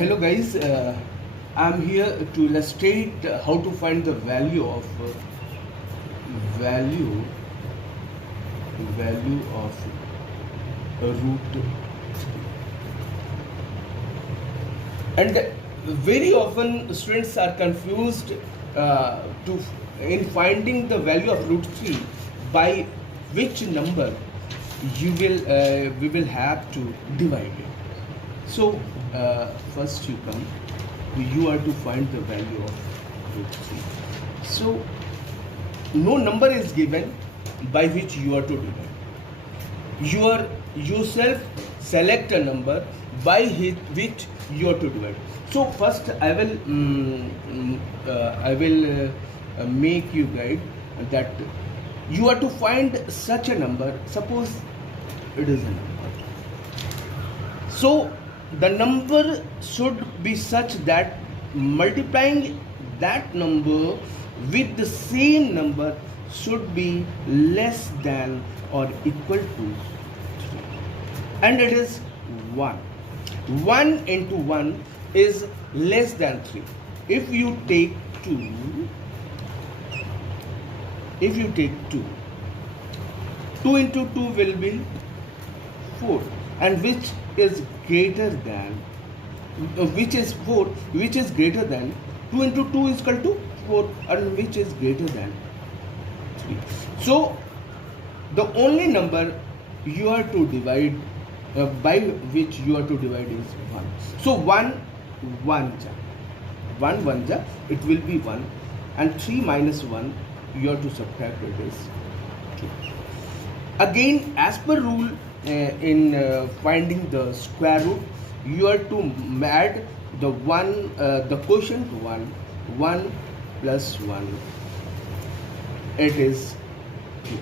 Hello guys, I'm here to illustrate how to find the value of value value of root 3. And very often students are confused to in finding the value of root 3 by which number we will have to divide it. So first you are to find the value of root 3. So no number is given by which you are to divide. You are yourself select a number by which you are to divide. So first I will make you guide that you are to find such a number. Suppose it is a number. So the number should be such that multiplying that number with the same number should be less than or equal to 3. And it is 1. 1 into 1 is less than 3. If you take 2, 2 into 2 will be 4, and which is greater than, which is 4, which is greater than 2 into 2 is equal to 4, and which is greater than 3. So the only number you are to divide by which you are to divide is 1. So 1 ja, it will be 1, and 3 minus 1 you have to subtract, it is 2. Again, as per rule in finding the square root, you are to add the quotient 1 plus 1, it is 2.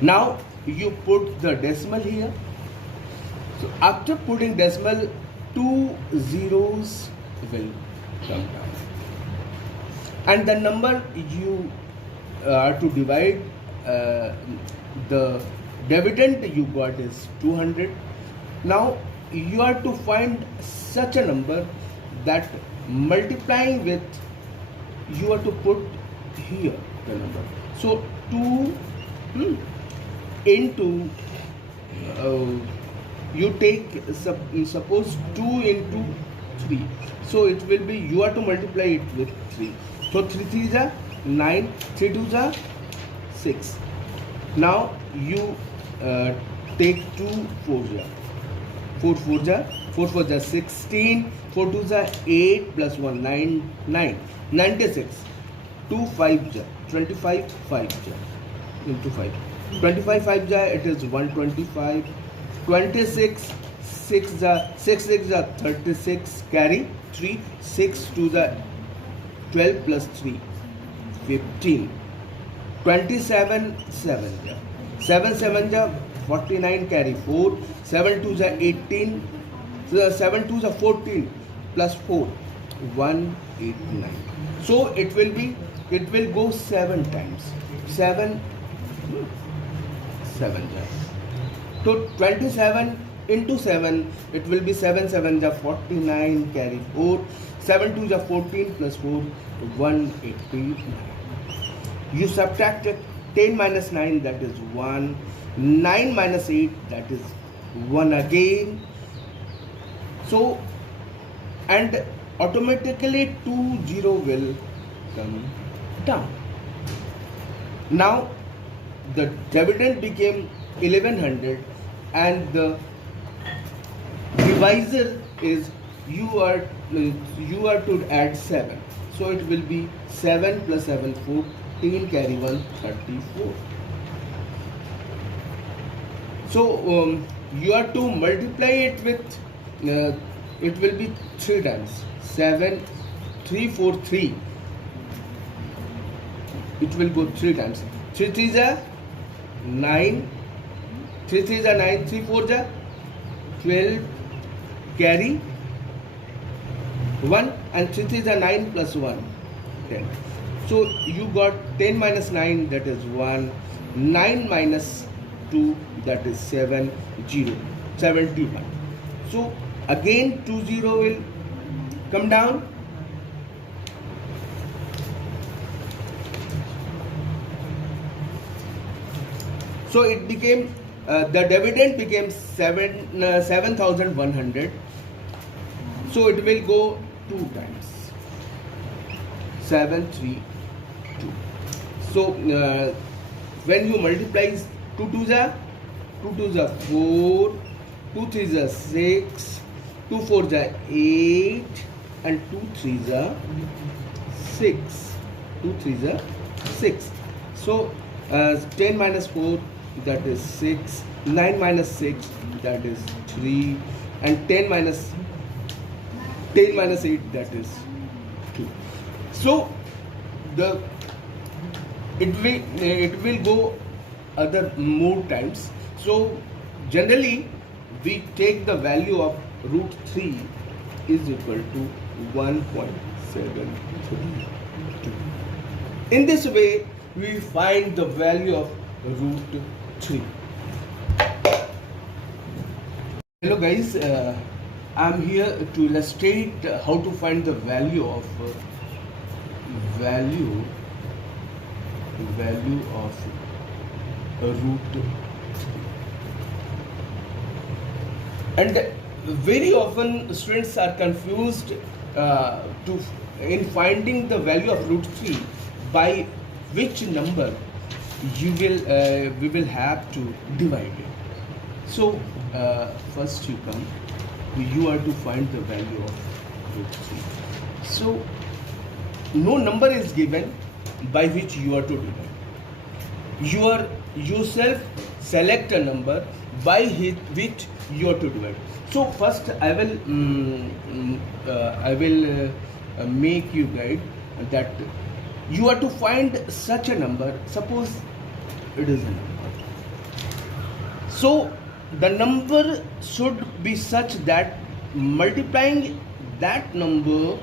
Now you put the decimal here. So after putting decimal, 2 zeros will come down, and the number you are to divide, the dividend you got is 200. Now you are to find such a number that multiplying with, you are to put here the number. So 2 into you take suppose 2 into 3, so it will be, you are to multiply it with 3. So 3 3 is 9, 3 2 is 6. Now you take 2 4 4 4 is 16, 4 2 is 8 plus 1 9 96, 2 5 25, 5 into 5, 25 5 it is 125, 26 6 6 is 36, carry 3, 6 2 is 12 plus 3 15, 27 7 7 is 49, carry 4, 7 2 is 18, 7 2 is 14 plus 4 189. So it will go 7 times, 7 so 27 into 7, it will be 7 7 is 49, carry 4, 7 2 is 14 plus 4 189. You subtract it, 10 minus 9, that is 1, 9 minus 8, that is 1 again. So, and automatically 2 0 will come down. Now the dividend became 1100, and the divisor is, you are to add 7. So it will be 7 plus 7 14, carry 1 34. So you are to multiply it with, it will be 3 times, 7 3 4 3, it will go 3 times, 3 3 is 9, 3 3 is 9, 3 4 is 12, carry 1, and 3 3 is 9 plus 1 10. So you got 10 minus 9, that is 1, 9 minus 2, that is 7 0 71. So Again 20 will come down. So it became the dividend became 7,100. So it will go 2 times 732. So when you multiply 2 2s are 4, 2 3s are 6, 2 4s are 8, and 2 3s are 6. 2 3s are 6. So 10 minus 4, that is 6. 9 minus 6, that is 3. And 10 minus 8, that is 2. So it will go other more times. So generally we take the value of root 3 is equal to 1.732. In this way we find the value of root 3. Hello guys, I'm here to illustrate how to find the value of root 3. And very often students are confused in finding the value of root 3 by which number we will have to divide it. So first you are to find the value of root 3. So no number is given by which you are to divide. You are yourself select a number by which you are to divide. So first I will make you guide that you are to find such a number. Suppose it is a number. So the number should be such that multiplying that number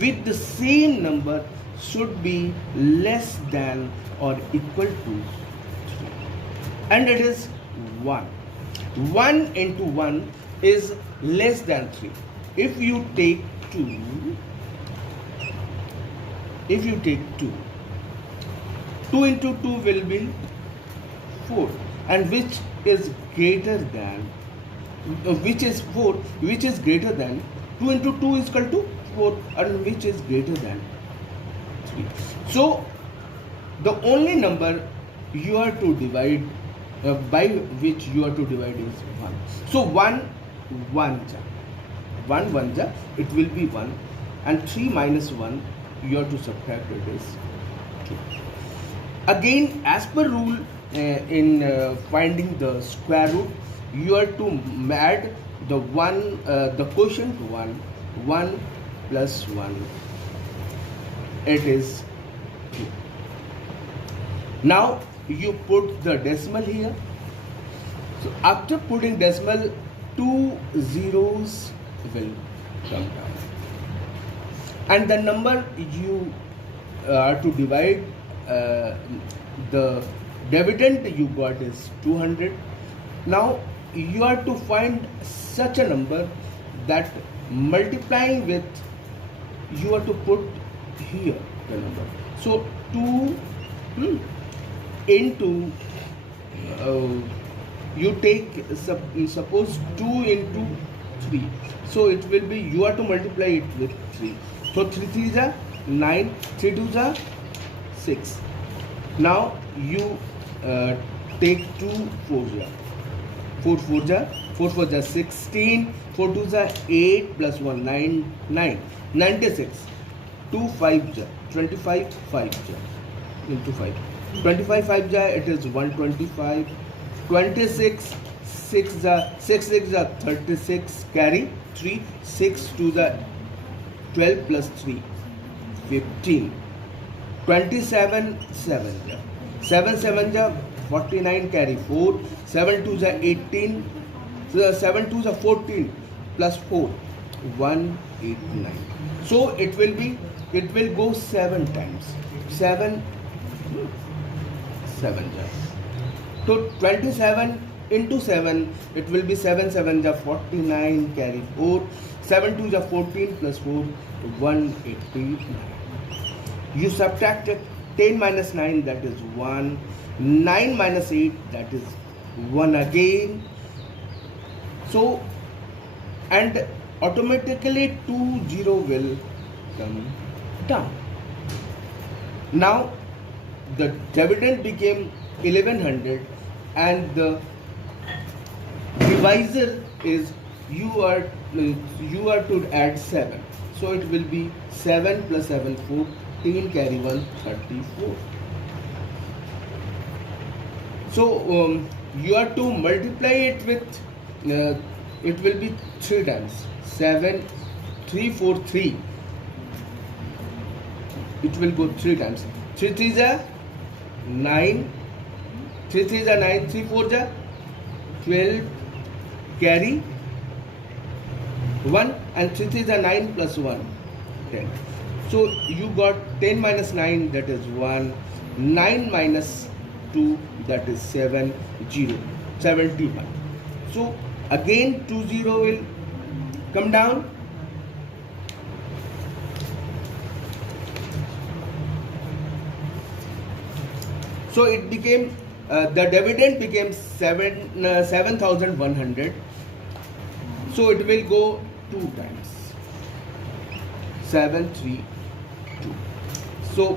with the same number should be less than or equal to 3. And it is 1. 1 into 1 is less than 3. If you take 2, 2 into 2 will be 4, and which is greater than, which is 4, which is greater than 2 into 2 is equal to 4, and which is greater than 3. So the only number you are to divide by which you are to divide is 1. So 1 ja, it will be 1, and 3 minus 1 you have to subtract, it is 2. Again, as per rule in finding the square root, you are to add the quotient 1 plus 1, it is 2. Now you put the decimal here. So after putting decimal, 2 zeros will come down, and the number you are to divide, the dividend you got is 200. Now you are to find such a number that multiplying with, you are to put here the number. So 2 into you take suppose 2 into 3. So it will be, you are to multiply it with 3. So 3 3s are 9, 3 2s are 6. Now you take 2 4s are 4 4s are 4 4s are 16, 4 2s are 8 plus 1 9 96. 2 5s are 25, 5s are into 5. 25 5 ja, it is 125. 26 6 ja, 6 6 ja, 36, carry 3, 6 2 ja, 12 plus 3 15. 27 7 ja, 7 7 ja, 49, carry 4, 7 2 ja, 18, 7 2 ja, 14 plus 4 189. So it will go 7 times. 7 ja. So 27 into 7, it will be 7 7 ja 49, carry 4, 7 2 ja 14 plus 4, 189. You subtract 10 minus 9, that is 1, 9 minus 8, that is 1 again. So, and automatically 20 will come down. Now, the dividend became 1100 and the divisor is you are to add 7. So it will be 7 plus 7 14, carry 1 34. So you are to multiply it with it will be 3 times 7 3 4 3. It will go 3 times. 3 3s are 9, 3 3s are 9, 3 4s are 12, carry 1, and 3 3s are 9 plus 1, 10. So you got 10 minus 9, that is 1, 9 minus 2, that is 7, 0, 71. So again 20 will come down. So it became the dividend became 7,100. So it will go 2 times 7 3 2. So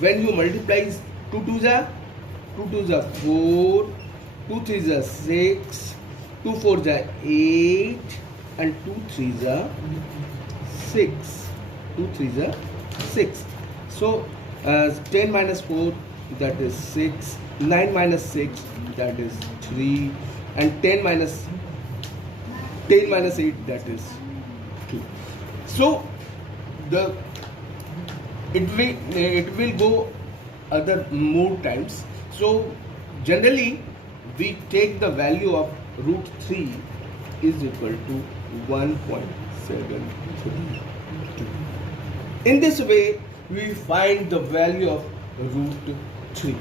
when you multiply 2 2s are 4, 2 3s are 6, 2 4s are 8, and 2 3s are 6. 2 3s are 6. So 10 minus 4, that is 6, 9 minus 6, that is 3, and 10 minus 8, that is 2. So it will go other more times. So generally we take the value of root 3 is equal to 1.732. In this way we find the value of root 3.